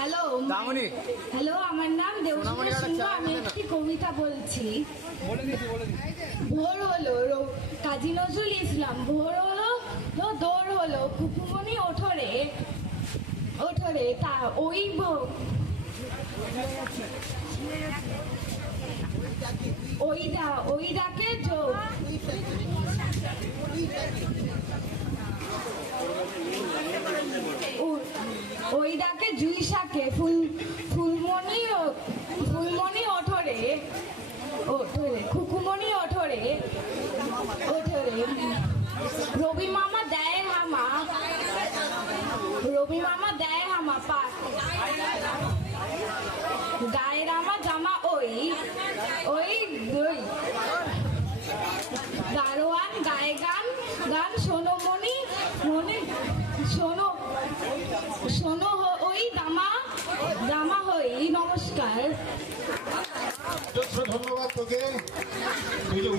Hello দামনি। Hello, আমার নাম দেবশ্রী সিংহ। আমি একটি কবিতা বলছি। ভোর হলো কাজী নজরুল ইসলাম। ভোর হলো দৌড় হলো কুকুমনি ওঠরে ওঠরে তা ওই ডাকে যোগ ওই ডাকে জুই শাকে ফুলমণি ওঠরে খুকুমণি ওঠরে রবি মামা দেয় হামা পা গায়ের আমা জামা ওই দারোয়ান গায়ে গান সোনমণি শোনো ওই দামা হই। নমস্কার। ধন্যবাদ তোকে।